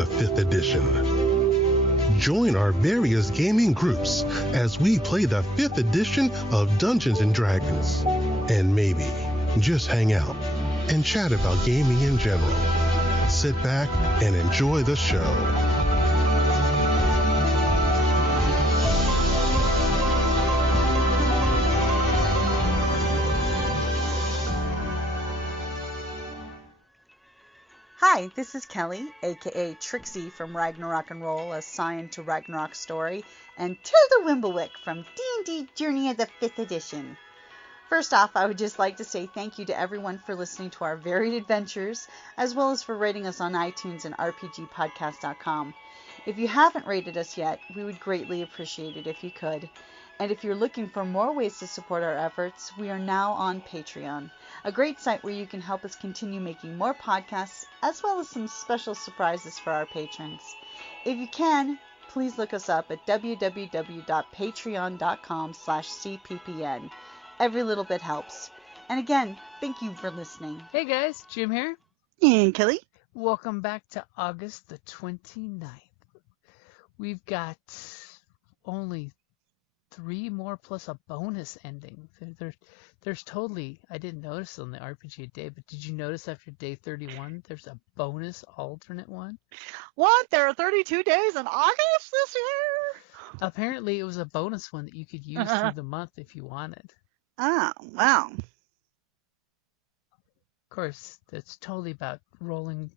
of the 5th edition. Join our various gaming groups as we play the 5th edition of Dungeons & Dragons. And maybe just hang out and chat about gaming in general. Sit back and enjoy the show. Hi, this is Kelly, aka Trixie from Ragnarok and Roll, assigned to Ragnarok Story, and Tilda Wimblewick from D&D Journey of the 5th Edition. First off, I would just like to say thank you to everyone for listening to our varied adventures, as well as for rating us on iTunes and RPGpodcast.com. If you haven't rated us yet, we would greatly appreciate it if you could. And if you're looking for more ways to support our efforts, we are now on Patreon, a great site where you can help us continue making more podcasts, as well as some special surprises for our patrons. If you can, please look us up at www.patreon.com/cppn. Every little bit helps. And again, thank you for listening. Hey guys, Jim here. And Kelly. Welcome back to August the 29th. We've got only 3 more plus a bonus ending. There's totally, I didn't notice on the RPGaDay, but did you notice after day 31 there's a bonus alternate one? What? There are 32 days in August this year? Apparently it was a bonus one that you could use through the month if you wanted. Oh, wow. Of course, that's totally about rolling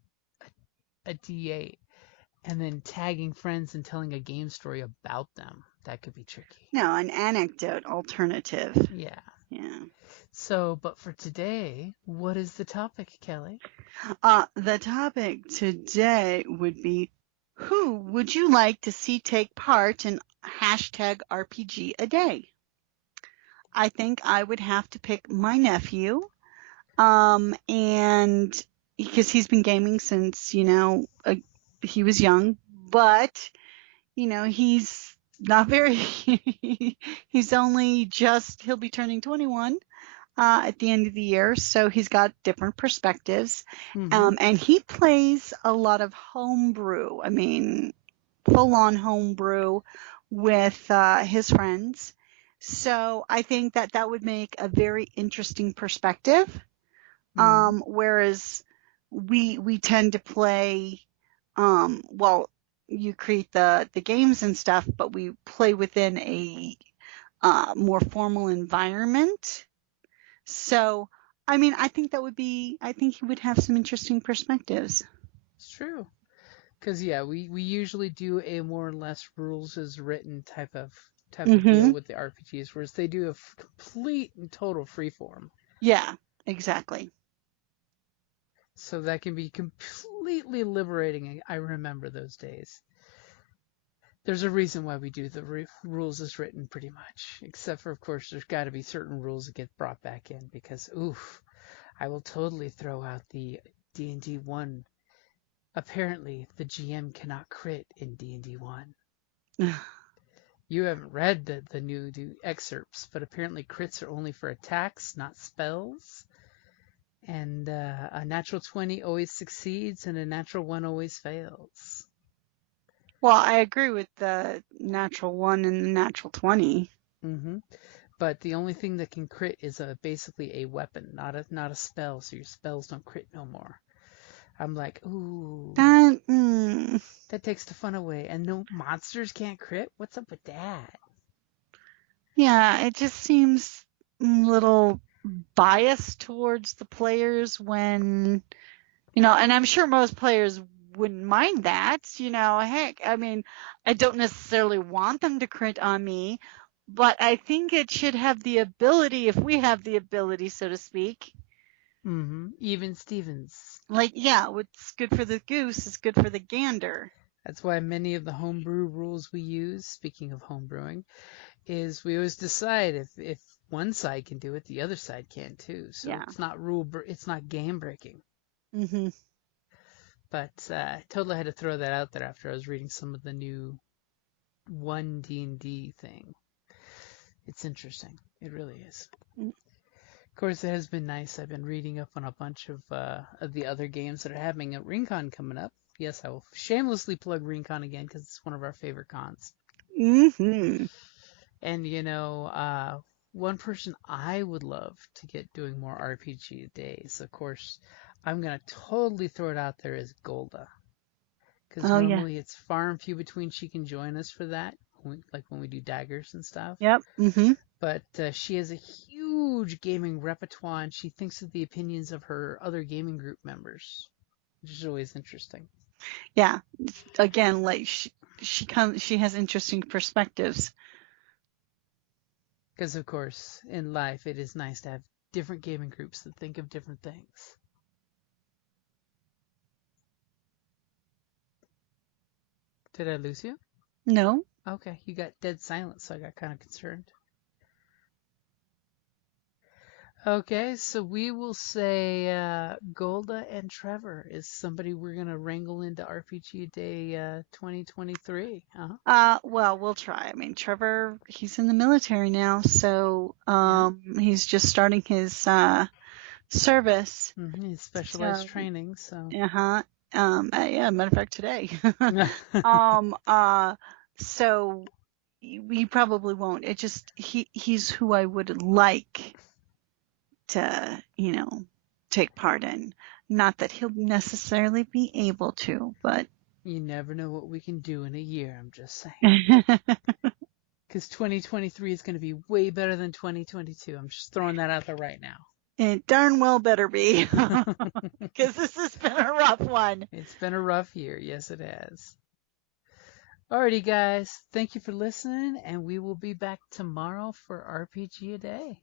a D8 and then tagging friends and telling a game story about them. That could be tricky. No, an anecdote alternative. Yeah. Yeah. So, but for today, what is the topic, Kelly? The topic today would be, who would you like to see take part in #RPGaDay? I think I would have to pick my nephew, and because he's been gaming since, he was young, but, he's not very, he'll be turning 21 at the end of the year, so he's got different perspectives, and he plays a lot of homebrew, full-on homebrew with his friends, so I think that would make a very interesting perspective, whereas we tend to play, you create the games and stuff, but we play within a more formal environment. So, I think he would have some interesting perspectives. It's true. Because, we usually do a more or less rules as written type of deal with the RPGs, whereas they do a complete and total freeform. Yeah, exactly. So that can be completely liberating. I remember those days. There's a reason why we do the rules as written pretty much. Except for, of course, there's got to be certain rules that get brought back in. Because, I will totally throw out the D&D 1. Apparently, the GM cannot crit in D&D 1. You haven't read the new excerpts, but apparently crits are only for attacks, not spells. And a natural 20 always succeeds, and a natural 1 always fails. Well, I agree with the natural 1 and the natural 20. But the only thing that can crit is basically a weapon, not a spell. So your spells don't crit no more. I'm like, ooh, that takes the fun away. And no monsters can't crit. What's up with that? Yeah, it just seems a little biased towards the players when, and I'm sure most players wouldn't mind that, heck, I don't necessarily want them to crit on me, but I think it should have the ability, if we have the ability, so to speak. Even Stevens. What's good for the goose is good for the gander. That's why many of the homebrew rules we use, speaking of homebrewing, is we always decide if one side can do it, the other side can too. So it's not it's not game breaking. But I totally had to throw that out there after I was reading some of the new 1 D&D thing. It's interesting. It really is. Of course, it has been nice. I've been reading up on a bunch of the other games that are having at RingCon coming up. Yes, I will shamelessly plug ReconCon again because it's one of our favorite cons. Mm-hmm. And one person I would love to get doing more RPG days, of course, I'm gonna totally throw it out there, is Golda. Because Oh, yeah. normally it's far and few between she can join us for that, like when we do daggers and stuff. Yep. Mm-hmm. But she has a huge gaming repertoire, and she thinks of the opinions of her other gaming group members, which is always interesting. Yeah. Again, like she has interesting perspectives. Because, of course, in life, it is nice to have different gaming groups that think of different things. Did I lose you? No. Okay, you got dead silent, so I got kind of concerned. Okay, so we will say Golda and Trevor is somebody we're going to wrangle into RPGaDay 2023. Well, we'll try. I mean, Trevor, he's in the military now, so he's just starting his service. His specialized training, so. Yeah, matter of fact, today. So he probably won't. It just he's who I would like to, take part in. Not that he'll necessarily be able to, but you never know what we can do in a year, I'm just saying. Because 2023 is going to be way better than 2022. I'm just throwing that out there right now. It darn well better be. Because this has been a rough one. It's been a rough year. Yes, it has. Alrighty, guys. Thank you for listening, and we will be back tomorrow for RPGaDay.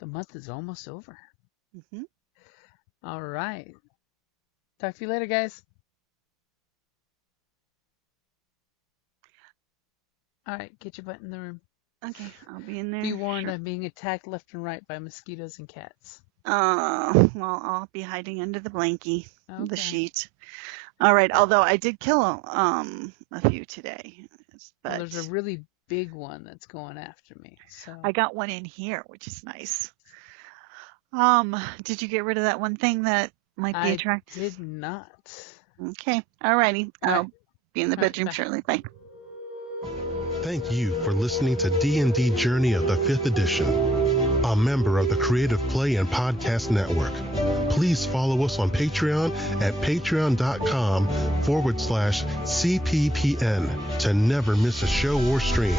The month is almost over. Mm-hmm. All right. Talk to you later, guys. All right, get your butt in the room. Okay, I'll be in there. Be warned, I'm being attacked left and right by mosquitoes and cats. Well, I'll be hiding under the blankie, the sheet. All right, although I did kill a few today. But well, there's a really big one that's going after me. So I got one in here, which is nice. Did you get rid of that one thing that might be attractive? I did not. Okay, all righty. I'll be in the bedroom shortly. Bye. Thank you for listening to D&D Journey of the 5th Edition, a member of the Creative Play and Podcast Network. Please follow us on Patreon at patreon.com/CPPN to never miss a show or stream.